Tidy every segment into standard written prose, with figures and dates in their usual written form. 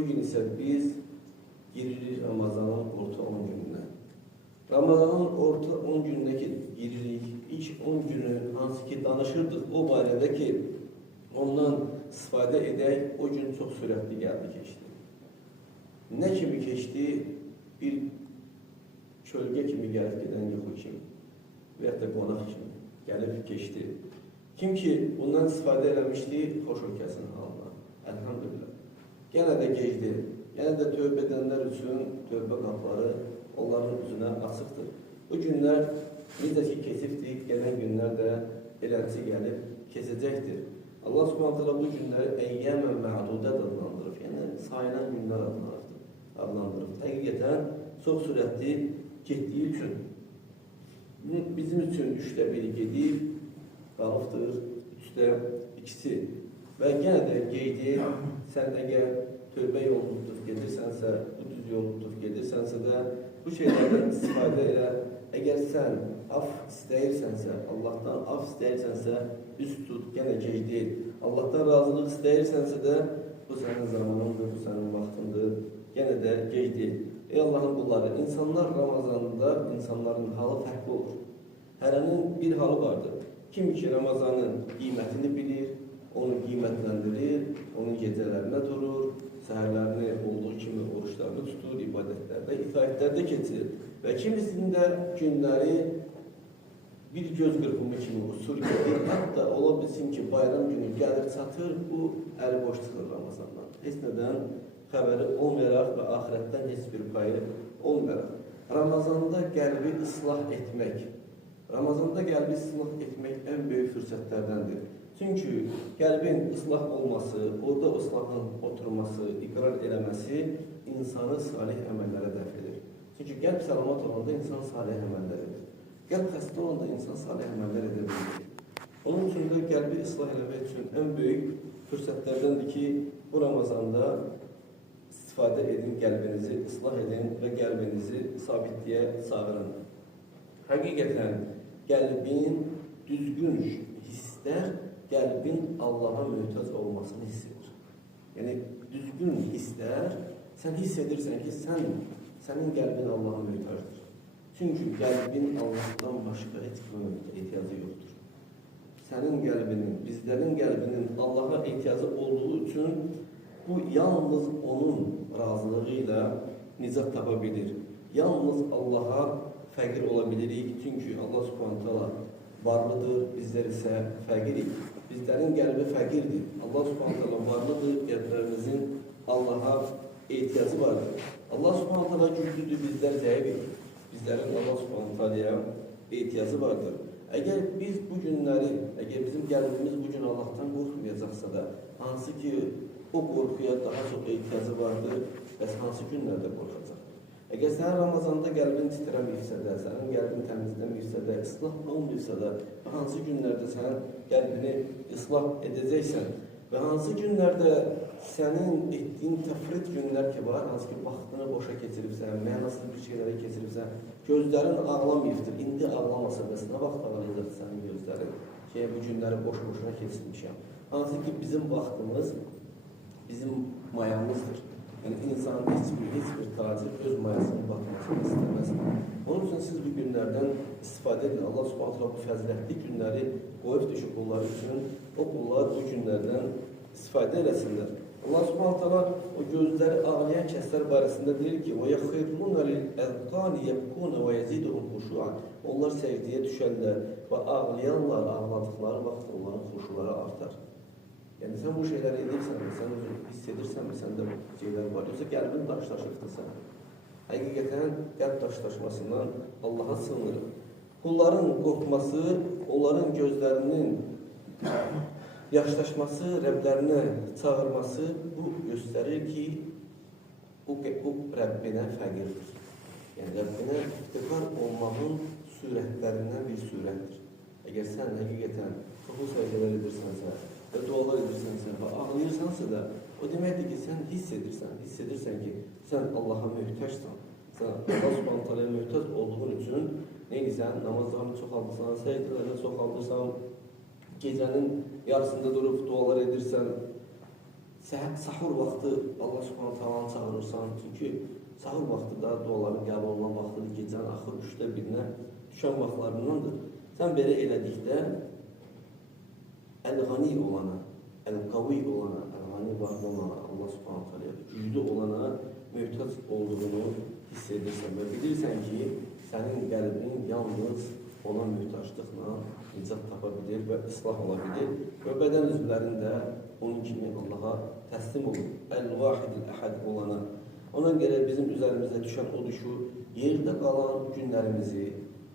Bugün ise biz giririk Ramazanın orta 10 gününe. Ramazanın orta 10 günündeki giririk, ilk 10 günü hansı ki danışırdıq o barədə ki, ondan istifadə edək, o gün çox sürətli gəldi, keçdi. Nə kimi keçdi? Bir kölgə kimi gəlib gedən yuxu kimi və ya da qonaq kimi gəlib keçdi. Kim ki bundan istifadə eləmişdi, xoş olkəsin halına. Elhamdülillah. Yenə də gecdi. Yenə də tövbə edənlər üçün tövbə qapıları onların üzünə açıqdır. Bu günlər necə ki keçibdik, gələn günlər də eləncə gəlib keçəcəkdir. Allah Subhanahu bu günləri əyyəmən mə'dudə adlandırıb, yəni sayılan günlər adlandırıb. Həqiqətən çox sürətli getdiyi üçün bizim üçün 3/1 gedib qalıbdır, 3/2. Və yenə də qeydi, sən əgər tövbə yolunu tutub gedirsənsə, bu düz yolu tutub gedirsənsə də bu şeylərdən istifadə elə. Əgər sən af istəyirsənsə, Allahdan af istəyirsənsə, üst tut, yenə gec deyil. Allahdan razılıq istəyirsənsə də bu sənin zamanındır, bu sənin vaxtındır, yenə də gec deyil. Ey Allahın qulları, insanlar Ramazanında insanların halı fərqli olur. Hərənin bir halı vardır. Kim ki Ramazanın qiymətini bilir, onu qiymətləndirir, onun gecələrinə durur, səhərlərini olduğu kimi oruçlarını tutur, ibadətlərdə, itaətlərdə keçirir. Və kimisinin də günləri bir göz qırpımı kimi uçur gedir. Hətta ola bilsin ki, bayram günü gəlir çatır, bu əli boş çıxır Ramazandan. Heç nədən xəbəri olmayaraq və axirətdən heç bir payı olmayaraq. Ramazanda qəlbi islah etmək, Ramazanda qəlbi islah etmək ən böyük fürsətlərdəndir. Çünki qəlbin islah olması, orada islahın oturması, iqrar eləməsi insanı salih əməllərə dəf edir. Çünki qəlb salamat olanda insan salih əməllər edir. Qəlb xəstə olanda insan salih əməllər edə bilir. Onun üçün də qəlbi islah eləmək üçün ən böyük fürsətlərdəndir ki, bu Ramazanda istifadə edin, qəlbinizi islah edin və qəlbinizi sabitliyə çağırın. Həqiqətən qəlbin düzgün hisslər qəlbin Allaha möhtac olmasını hiss edir. Yəni, düzgün hisslər, sən hiss edirsən ki, sənin qəlbin Allaha möhtacdır. Çünki qəlbin Allahdan başqa heç kimə ehtiyacı yoxdur. Sənin qəlbinin, bizlərin qəlbinin Allaha ehtiyacı olduğu üçün bu yalnız onun razılığı ilə nicat tapa bilir. Yalnız Allaha fəqir ola bilirik. Çünki Allah Subhanahu taala varlıdır, bizlər isə fəqirik. Bizlərin qəlbi fəqirdir. Allah Subhanahu taala varlıdır, qəlblərimizin Allaha ehtiyacı vardır. Allah Subhanahu taala güclüdür, bizlər zəifik. Bizlərin Allah Subhanahu taalaya ehtiyacı vardır. Əgər biz bu günləri, əgər bizim qəlbimiz bu gün Allahdan qorxmayacaqsa da, hansı ki o qorxuya daha çox ehtiyacı vardır, bəs hansı günlərdə qorxacaq? Əgər sənin Ramazanda qəlbin titrəməyirsə də, sənin qəlbin təmizləməyirsə də, islah olmayırsa da, və hansı günlərdə sənin qəlbini islah edəcəksən və hansı günlərdə sənin etdiyin təfrit günlər ki var, hansı ki vaxtını boşa keçiribsən, mənasız bir şeylərə keçiribsən, gözlərin ağlamayıbdır, indi ağlamasa bəs nə vaxt ağlayacaq sənin gözlərin? Bu günləri boş-boşuna keçirmişəm. Hansı ki bizim vaxtımız, bizim mayamızdır. Yəni, insanın heç bir tacir öz mayasının batmasını istəməz. Onun üçün siz bu günlərdən istifadə edin. Allah Subhanahu bu fəzilətli günləri qoyub düşüb qullar üçün, o qullar bu günlərdən istifadə eləsinlər. Allah Subhanahu o gözləri ağlayan kəslər barəsində deyir ki, وَيَخِرُّونَ لِلْأَذْقَانِ يَبْكُونَ وَيَزِيدُهُمْ خُشُوعًا Onlar səcdiyə düşərlər və ağlayanlar, ağladıqları vaxt onların xuşuları artar. Yəni, sən bu şeyləri edirsən, sən özün hiss edirsən, səndə bu şeylər var. Yoxsa qəlbin daşlaşıqdır sən. Həqiqətən qəlb daşlaşmasından Allaha sığınırıq. Qulların qorxması, onların gözlərinin yaşlaşması, Rəblərinə çağırması bu göstərir ki, bu Rəbbinə fəqirdir. Yəni, Rəbbinə iftiqar olmağın sürətlərindən bir sürətdir. Əgər sən həqiqətən çoxu səcdələr edirsənsə və dualar edirsənsə və ağlayırsansa da, o deməkdir ki, sən hiss edirsən ki, sən Allaha möhtəşsən. Sən Allah Subhanahu taalaya möhtac olduğun üçün neysən, namazlarını çoxaldırsan, səcdələrini çoxaldırsan, gecənin yarısında durub dualar edirsən, sahur vaxtı Allah Subhanahu taala Çünki sahur vaxtı da duaların qəbul olunan vaxtıdır, gecənin axır 3-də 1-nə düşən vaxtlarındandır. Sən belə elədikdə əl-ğani olana, əl-qavi olana, əl-ğani varlı olana, Allah subhanahu teala güclü olana möhtac olduğunu hiss edirsən və bilirsən ki, sənin qəlbin yalnız ona möhtaclıqla nicat tapa bilir və islah ola bilir və bədən üzvlərin də onun kimi Allaha təslim olur. Əl-vahid-ül-əhəd olana. Ona görə bizim üzərimizdə düşən odur ki, yerdə qalan günlərimizi,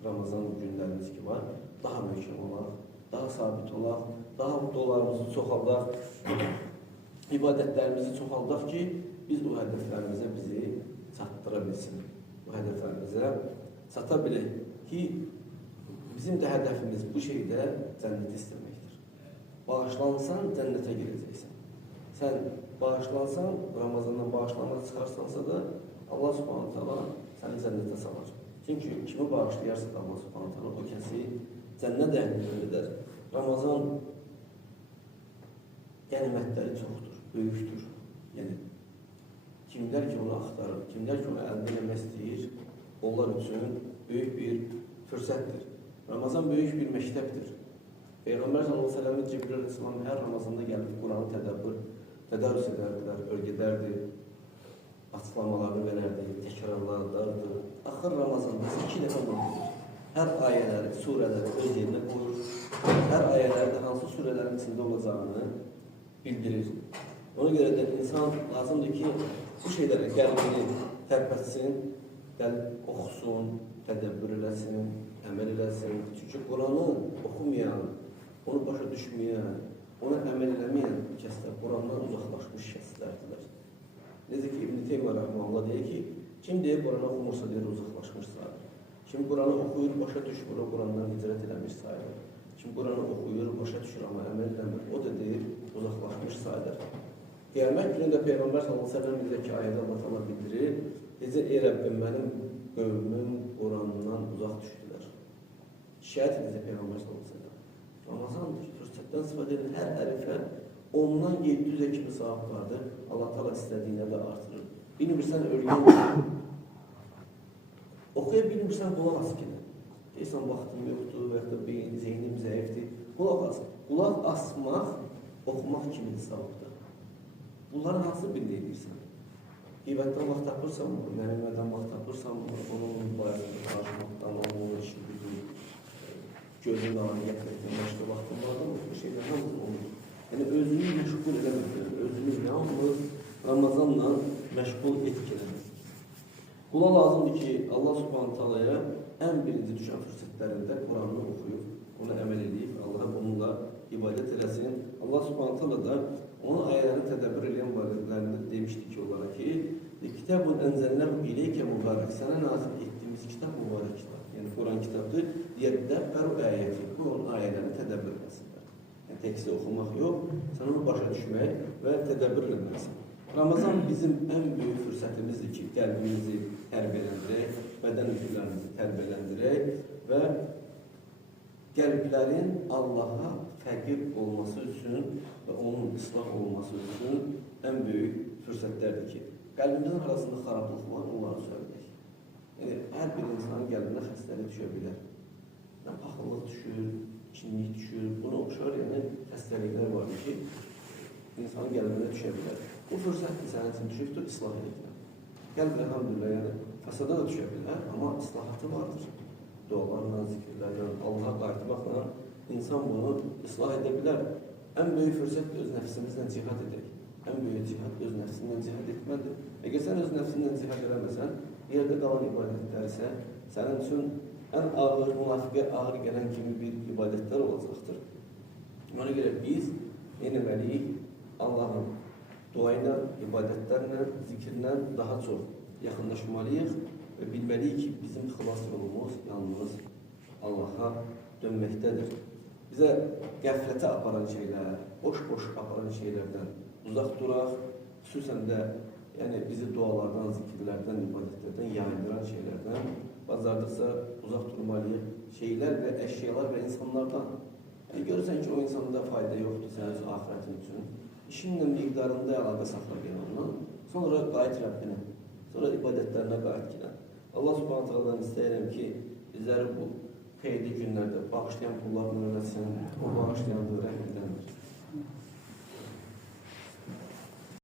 Ramazan günlərimiz ki var, daha möhkəm olaq, daha sabit olaq, daha dualarımızı çoxaldaq, ibadətlərimizi çoxaldaq ki, biz o hədəflərimizə bizi çatdıra bilsin. Bu hədəflərimizə çata bilək ki, bizim də hədəfimiz bu şeydə cənnət istəməkdir. Bağışlansan, cənnətə girəcəksən. Sən bağışlansan, Ramazandan bağışlanma çıxarsansa da Allah subhanahu teala səni cənnətə salar. Çünki kimi bağışlayarsa da Allah subhanahu teala o kəsi cənnət əhlindən edər. Ramazan qənimətləri çoxdur, böyükdür. Yəni, kimlər ki onu axtarır, kimlər ki onu əldə eləmək istəyir, onlar üçün böyük bir fürsətdir. Ramazan böyük bir məktəbdir. Peyğəmbər s.ə.v. Cibril Rəsman hər Ramazanda gəlib Quranı tədarüs edərdilər, örgədərdi, açıqlamalarını verərdi, təkrarlarlardı. Axır Ramazanda 2 dəfə oxuyur. Hər ayələri, surələri öz yerinə qoyur. Hər ayələrdə hansı surələrin içində olacağını bildirir. Ona görə də insan lazımdır ki, bu şeylərə qəlbini tərpətsin, oxusun, tədəbbür eləsin, əməl eləsin. Çünki Quranı oxumayan, onu başa düşməyən, ona əməl eləməyən kəslər Qurandan uzaqlaşmış kəslərdirlər. Necə ki, İbn-i Teymiyyə rəhməhullah deyir ki, kim deyir Quranı oxumursa deyir uzaqlaşmış sayılır. Kim Quranı oxuyur, başa düşmür, o Qurandan hicrət eləmiş sayılır. Kim Quranı oxuyur, başa düşür, amma əməl eləmir, o da deyir uzaqlaşmış sayılır. Qiyamət günündə Peyğəmbər s.ə.v. bizdəki ayədə Allah təala bildirir, necə ey Rəbbim, mənim qövmüm Qurandan uzaq düşdülər. Şikayət edəcək Peyğəmbər s.ə.v. Ramazandır, fürsətdən istifadə edin, hər hərifə ondan 700-ə kimi savab vardır. Allah təala istədiyinə də artırır. Bilmirsən, ölgən oxuya bilmirsən, qulaq as ki. Deyirsən, vaxtım yoxdur və ya da zeynim zəifdir. Qulaq as. Qulaq asmaq, oxumaq kimidir savabdır. Bunların hansı birini edirsən? Qeybətdən vaxt tapırsanmı, mənimlədən vaxt tapırsanmı, onun bayaqda qarşımaqdan, onun işi güdür, gözün ağını gətirəkdən başqa vaxtın vardır mı? Bu şeylər hamısı olur. Yəni, özünü məşğul eləməkdir, özünü yalnız Ramazanla məşğul etkiləmir. Qula lazımdır ki, Allah subhanahu teala'ya ən birinci düşən fürsətlərində Quranını oxuyub, ona əməl edib, Allah'a bununla ibadət eləsin. Allah subhanahu teala da onun ayələrini tədəbbür edən barələrində demişdi ki, onlara ki, Kitabun ənzəlnəhu ileykə mübarək, sənə nazil etdiyimiz kitab mübarək kitab. Yəni, Quran kitabdır, yəddəbbəru əyəti, bu onun ayələrini tədəbbür etməsinlər. Yəni, teksti oxumaq yox, sən onu başa düşmək və tədəbbür etməsin. Ramazan bizim ən böyük fürsətimizdir ki, qəlbimizi tərbiyələndirək, bədən üzvlərimizi tərbiyələndirək və qəlblərin Allaha fəqir olması üçün və onun islah olması üçün ən böyük fürsətlərdir ki, qəlbimizin arasında xarablıq var, onları söyləyək. Yəni, hər bir insanın qəlbinə xəstəlik düşə bilər. Paxıllıq düşür, kinlik düşür, buna oxşar xəstəliklər var ki, insanın qəlbinə düşə bilər. Bu fürsətdir sənin üçün düşübdür, islah edəklər. Qəlb elhamdülillah, yəni fəsada da düşə bilər, amma islahatı vardır. Dualarla, zikirlərlə, Allaha qayıtmaqla insan bunu islah edə bilər. Ən böyük fürsət öz nəfsimizlə cihad edək. Ən böyük cihad öz nəfsindən cihad etməlidir. Əgər sən öz nəfsindən cihad eləməsən, yerdə qalan ibadətlər isə sənin üçün ən ağır, münafiqə ağır gələn kimi bir ibadətlər olacaqdır. Ona görə biz eləməliyik Allahın dua ilə, ibadətlərlə, zikirlə daha çox yaxınlaşmalıyıq və bilməliyik ki, bizim xilas yolumuz yalnız Allaha dönməkdədir. Bizə qəflətə aparan şeylər, boş-boş aparan şeylərdən uzaq duraq, xüsusən də bizi dualardan, zikirlərdən, ibadətlərdən, yayındıran şeylərdən bazardıqsa uzaq durmalıyıq. Şeylər və əşyalar və insanlardan. Görürsən ki, o insanda fayda yoxdur sənin üçün, axirətin üçün. İşinlə miqdarında əlaqə saxla ondan, sonra qayıt Rəbbinə. sonra ibadətlərinə qayıt gələn. Allah Subhanahu taalandan istəyirəm ki, bizləri bu xeyirli günlərdə bağışlayan pullarını öyrətsin, o bağışlayan da rəhmət